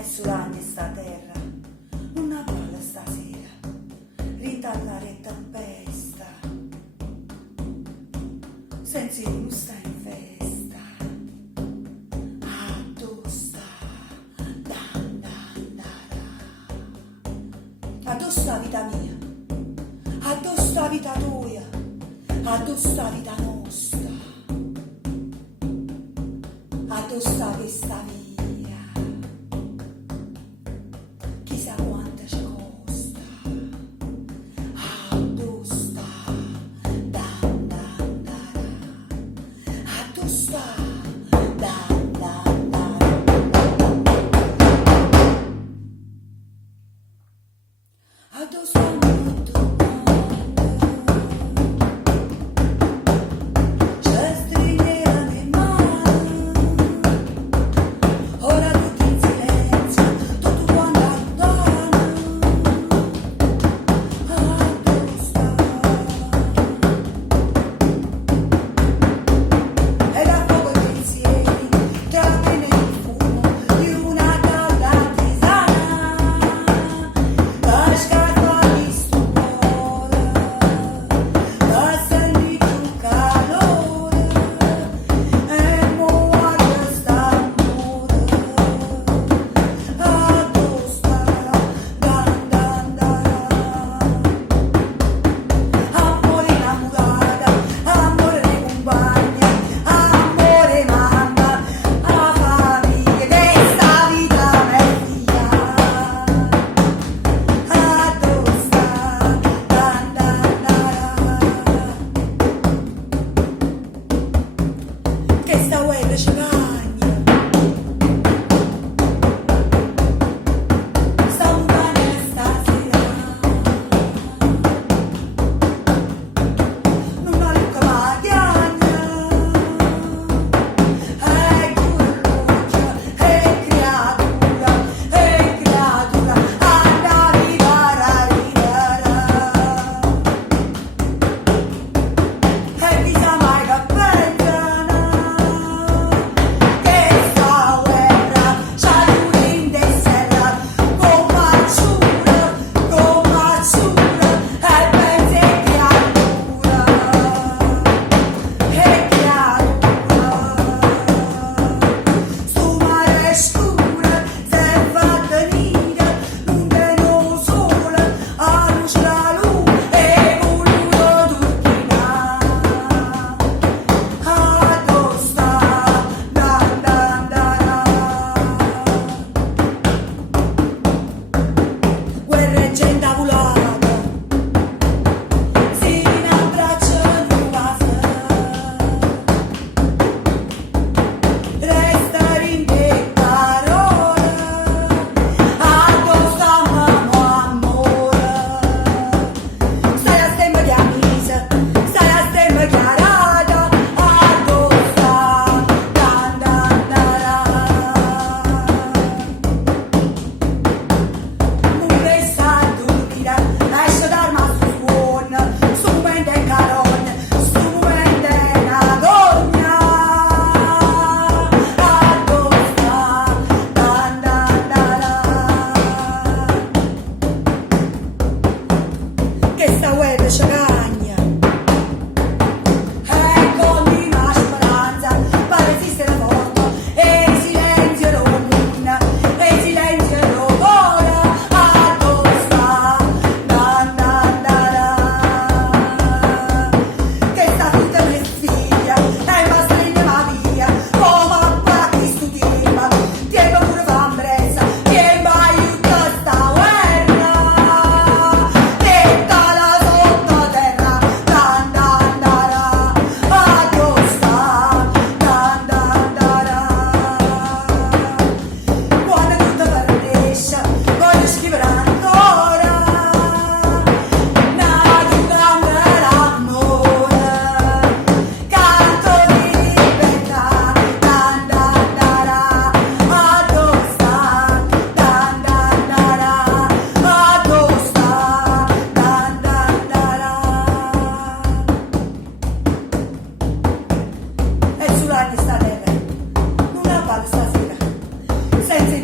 E sull'anni sta terra, una balla stasera, ritallare tempesta, senza uno sta in festa, a tu sta, dan dan da, a tu sta vita mia, a tu sta vita tua, a tu sta vita nostra, a tu sta questa via. Chissà quanto ci costa, a tu sta, dan dan da, a tu sta, dan dan da, a tu sta molto c'è stringere le mani, ora tutti in silenzio, tutto quanto lontano, a tu sta, e da poco i pensieri, tra la pena e il fumo di una calda tisana, la scarpa di stupore, la senti più calore, e muore st'amore, a tu sta, dan dan da, amore innamorata, amore di compagna, amore mamma, a famiglia, questa vita mia, a tu sta, dan dan da, che sta guerra ci cagna, sta montagna stasera, non ha Luca Madiagna, è curruccia, è creatura, anda viva e chissà mai che prendano, che sta guerra c'ha l'urin de serra, con mazzura, e pensi è creatura, su mare scura, se fa venire, non te sole, a luce la luce, e voluto turchina, a tu sta, dan dan da, guerra e gente volata, si in abbracciano in casa, resta in te parole, a tu sta mamma amore, stai a stemma di amisa, stai a stemma chiarata, a tu sta, dan dan da, non resta dubita, esce dal masso suono, su momento è carogna, su momento è una gogna, a tu sta, dan dan da, che sta guerra ci cagna, e continua speranza, pare esistere forte, e il silenzio lo comuna, e il silenzio lo ora, a tu sta, dan dan da, che sta tutta mia figlia, e basta ma via, come a chi studiava, tiempo pure fambrezza, tiempo aiuta sta guerra, tutta la sottoterra, dan dan da, a tu sta, dan dan da, quando tutto perresce, voglio scrivere ancora, una grande l'amore, canto di libertà, dan dan da, a tu sta, dan dan da, a tu sta, dan dan da, e sull'anni sta terra, una balla stasera, senza